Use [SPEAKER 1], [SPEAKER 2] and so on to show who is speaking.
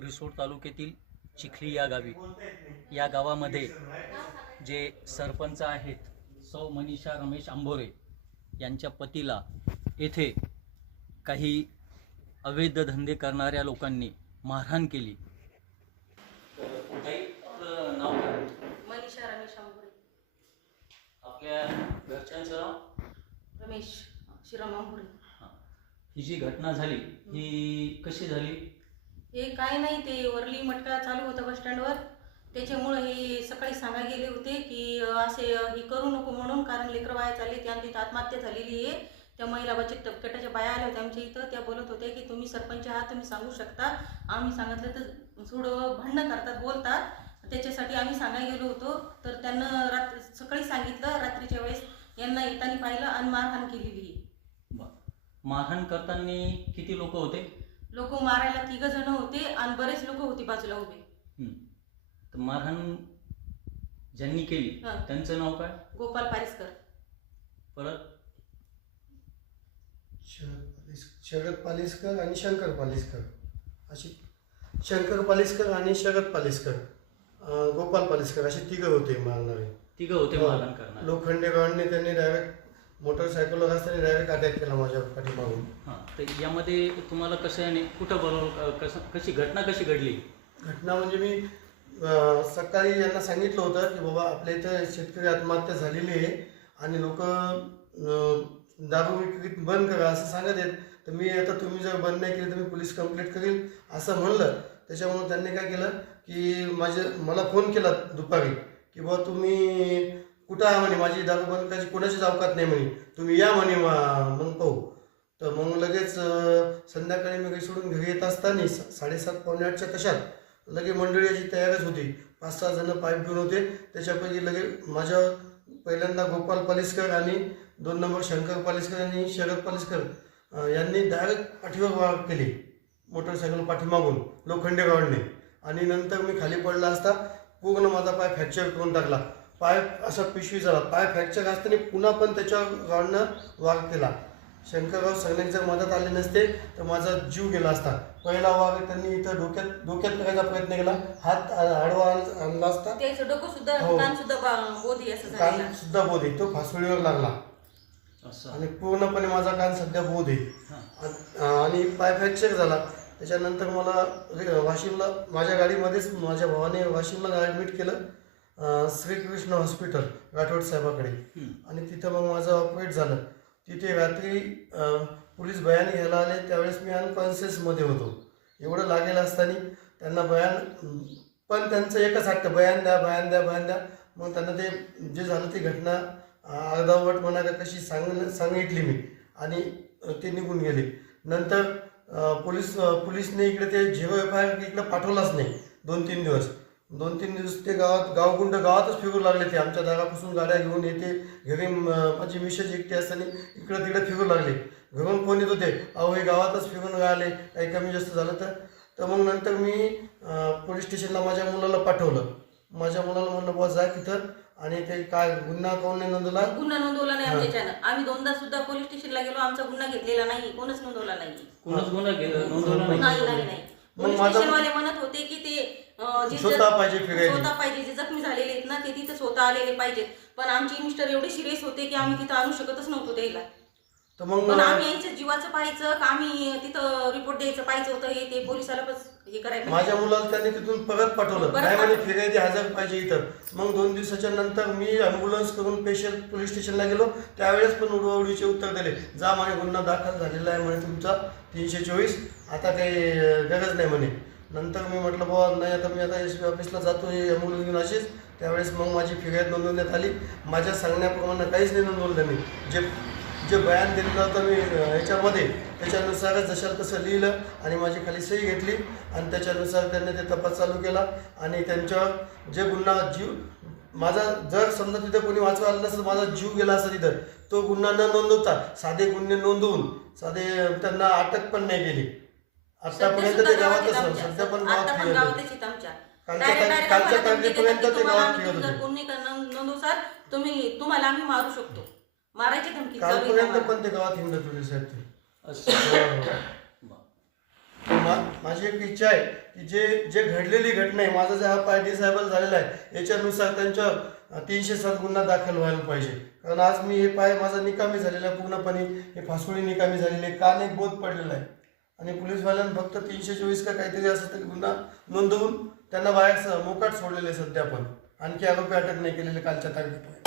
[SPEAKER 1] रिसोड तालुक्यातील चिखली या गावी. या गावामध्ये जे सरपंच आहेत सौ मनीषा रमेश आंबोरे यांच्या पतीला येथे काही अवैध धंदे करणाऱ्या लोकांनी मारहाण केली.
[SPEAKER 2] मनीषा रमेश आंबोरे.
[SPEAKER 1] आपल्या घरच्यांचं नाव?
[SPEAKER 2] रमेश श्रीराम आंबोरे.
[SPEAKER 1] ही जी घटना झाली ही कशी झाली?
[SPEAKER 2] हे काय नाही ते वरली मटका चालू होता बस स्टँडवर. त्याच्यामुळं हे सकाळी सांगायला गेले होते की असे हे करू नको म्हणून कारण लेकरं वाया चालले त्या तिथं आत्महत्या झालेली आहे. त्या महिला बचत गटाच्या बाया आल्या होत्या आमच्या इथं. त्या बोलत होत्या की तुम्ही सरपंच आहात तुम्ही सांगू शकता. आम्ही सांगितलं तर थोडं भांडणं करतात बोलतात. त्याच्यासाठी आम्ही सांगायला गेलो होतो. तर त्यांना रात्री सकाळी सांगितलं रात्रीच्या वेळेस यांना येताना पाहिलं आणि मारहाण केलेली
[SPEAKER 1] मारहाण करताना किती लोक होते?
[SPEAKER 2] लोक मारायला तिघ जण होते आणि बरेच लोक होते बाजूला उभे.
[SPEAKER 1] हं. तर मारहाण ज्यांनी केली
[SPEAKER 2] हां.
[SPEAKER 1] त्यांचं नाव काय?
[SPEAKER 2] गोपाल पारिसकर.
[SPEAKER 1] परत?
[SPEAKER 3] शरद पालिस शरद पालिसकर आणि शंकर पालिसकर. अशी शंकर पालिसकर आणि शरद पालिसकर. अं, गोपाल पालिसकर असे तिघं होते मारणारे.
[SPEAKER 1] तिघं होते मारहाण करणार.
[SPEAKER 3] लोखंडे गावांनी त्यांनी डायरेक्ट मोटरसायकलवर असताना डायरेक्ट अटॅक केला माझ्या पाठीमागून.
[SPEAKER 1] हां तर यामध्ये तुम्हाला कसं आणि कुठं बोलवलं कसं कशी घटना कशी घडली?
[SPEAKER 3] घटना म्हणजे मी अं, सकाळी यांना सांगितलं होतं की बाबा आपल्या इथं शेतकरी आत्महत्या झालेली आहे आणि लोक दारू विक्री बंद करा असं सांगत आहेत. तर मी आता तुम्ही जर बंद नाही केली तर मी पोलीस कंप्लेंट करीन असं म्हणलं. त्याच्यामुळे त्यांनी काय केलं की माझे मला फोन केला दुपारी की बाबा तुम्ही कुठं आहे म्हणे माझी दारू बंद करायची? कोणाचीच अवकात नाही म्हणे. तुम्ही या म्हणे मग पाहू. तर मग लगेच संध्याकाळी मी काही सोडून घरी येत असताना साडेसात पावणे आठच्या कशात लगे मंडळी याची तयारच होती. पाच सहा जण पाईप घेऊन होते. त्याच्यापैकी लगे माझ्या पहिल्यांदा गोपाल पालिसकर आणि दोन नंबर शंकर पालिसकर आणि शरद पालिसकर यांनी डायरेक्ट पाठीवर वार केली. मोटरसायकल पाठीमागून लोखंडे गावडणे आणि नंतर मी खाली पडला असता पूर्ण माझा पाय फ्रॅक्चर करून टाकला. पाय असा पिशवी झाला. पाय फ्रॅक्चर असताना पुन्हा पण त्याच्यावर गावडनं वार केला. शंकरराव सगळ्यांनी जर मदत आली नसते तर माझा जीव गेला असता. पहिला वाघ त्यांनी इथं डोक्यात डोक्यात करायचा प्रयत्न केला. हात आडवा आण- आणला असता.
[SPEAKER 2] त्याचं डोकं सुद्धा
[SPEAKER 3] हो.
[SPEAKER 2] कान सुद्धा बा- बोधी
[SPEAKER 3] आहे. तो फासोळीवर लागला.
[SPEAKER 1] असं.
[SPEAKER 3] आणि पूर्णपणे माझा कान सध्या बोध. आहे
[SPEAKER 1] हां.
[SPEAKER 3] आणि पाय फ्रॅक्चर झाला. त्याच्यानंतर मला वाशिमला माझ्या गाडीमध्येच माझ्या भावाने वाशिमला ॲडमिट केलं. श्रीकृष्ण हॉस्पिटल राठोड साहेबाकडे. आणि तिथं मग माझं ऑपरेट झालं. तिथे रात्री पोलीस बयान घ्यायला आले. त्यावेळेस मी अनकॉन्शियसमध्ये होतो. एवढं लागेल असताना त्यांना बयान पण त्यांचं एकच हट्ट बयान द्या बयान द्या बयान द्या. मग त्यांना ते जे झालं ती घटना अर्धावट म्हणा का कशी सांग सांगितली मी. आणि ते निघून गेले. नंतर पोलीस पोलिसने इकडे ते झिरो एफ आय आर इकडे पाठवलाच नाही. दोन तीन दिवस. दोन तीन दिवस ते गावात गावगुंड गावातच फिरू लागले ते. आमच्या दारापासून गाड्या घेऊन येते घरी म- माझी मिसेस एकटी असताना इकडं तिकडे फिरू लागले. घरून फोन येत होते? अहो हे गावातच फिरून राहिले. काही कमी जास्त झालं तर? तर मग नंतर मी पोलीस स्टेशनला माझ्या मुलाला पाठवलं. माझ्या मुलाला म्हणलं बुवा जा तिथं आणि ते काय गुन्हा काऊन नाही नोंदवला?
[SPEAKER 2] गुन्हा नोंदवला नाही आमच्याच्यानं आम्ही दोनदा सुद्धा पोलीस स्टेशनला गेलो आमचा गुन्हा घेतलेला नाही. कोणच नोंदवला नाही.
[SPEAKER 1] कोणच गुन्हा केलं नोंदवला नाही.
[SPEAKER 2] नाही. पोलीस
[SPEAKER 3] माझा-
[SPEAKER 2] स्टेशनवाले म्हणत होते की ते अं, जे
[SPEAKER 3] स्वतः पाहिजे फिरायला.
[SPEAKER 2] स्वतः पाहिजे जे जखमी झालेले आहेत ना ते तिथे स्वतः आलेले पाहिजेत पण आमचे मिस्टर एवढे सिरियस होते की आम्ही तिथं आणू शकतच नव्हतो द्यायला
[SPEAKER 3] तर मग
[SPEAKER 2] पण आम्ही यायचं जीवाचं पाहायचं का आम्ही तिथं रिपोर्ट द्यायचं पाहिजे होतं हे ते पोलिसाला हे करायला
[SPEAKER 3] माझ्या मुलाला त्यांनी तिथून परत पाठवलं.
[SPEAKER 2] परत
[SPEAKER 3] काय म्हणे
[SPEAKER 2] पाठवलं.
[SPEAKER 3] फिरायचे हजर पाहिजे इथं. मग दोन दिवसाच्या नंतर मी अँब्युलन्स करून पेशल पोलीस स्टेशनला गेलो. त्यावेळेस पण उडवाउडीचे उत्तर दिले. जा म्हणे गुन्हा दाखल झालेला आहे म्हणे तुमचा. तीनशे चोवीस. आता काही गरज नाही म्हणे. नंतर मी म्हटलं बुवा नाही आता मी आता एस पी ऑफिसला जातो अँब्युलन्स घेऊन अशीच. त्यावेळेस मग माझी फिर्याद नोंदवण्यात आली. माझ्या सांगण्याप्रमाणे काहीच नाही नोंदवलं मी. जे जे बयान दिलेलं होतं मी याच्यामध्ये त्याच्यानुसारच जशाल तसं लिहिलं आणि माझी खाली सही घेतली आणि त्याच्यानुसार त्यांनी ते तपास चालू केला आणि त्यांच्यावर जे गुन्हा जीव माझा जर समजा तिथं कोणी वाचवा आलं नसेल माझा जीव गेला असता तिथं तो गुन्हा न नोंदवता साधे गुन्हे नोंदवून साधे त्यांना अटक पण नाही केली. आतापर्यंत ते गावातच. सध्या पण गावात
[SPEAKER 2] आता पण
[SPEAKER 3] फिरत आहे.
[SPEAKER 2] गावातच आहेत आमच्या
[SPEAKER 3] कालच्या
[SPEAKER 2] Direct-
[SPEAKER 3] तारखे-
[SPEAKER 2] direct
[SPEAKER 3] कालच्या
[SPEAKER 2] आम्हाला धमकी
[SPEAKER 3] तारखेपर्यंत
[SPEAKER 2] की
[SPEAKER 3] ते
[SPEAKER 2] तुम्हाला
[SPEAKER 3] गावात
[SPEAKER 2] आम्ही
[SPEAKER 3] होते.
[SPEAKER 2] गुन्हे नोंदवसाल तुम्ही तुम्हाला आम्ही मारू शकतो मारायची धमकी चालू आहे
[SPEAKER 3] कालपर्यंत
[SPEAKER 2] आम्हाला.
[SPEAKER 3] पण ते गावात हिंडत होते साहेब ते
[SPEAKER 1] असं
[SPEAKER 3] हो, हो. मा- माझी एक इच्छा आहे की जे जे घडलेली घटना आहे माझा जे हा पाय डिसेबल झालेला आहे याच्यानुसार त्यांच्या तीनशे सात गुन्हा दाखल व्हायला पाहिजे कारण आज मी हे पाय माझा निकामी झालेला आहे पूर्णपणे हे फासुळी निकामी झालेली आहे कान एक बोध पडलेला आहे आणि पोलीसवाल्यांनी फक्त तीनशे चोवीस का काहीतरी असं तरी गुन्हा नोंदवून त्यांना बाहेर मोकाट सोडलेले सध्या पण. आणखी आरोपी अटक नाही केलेले कालच्या तारखेपर्यंत.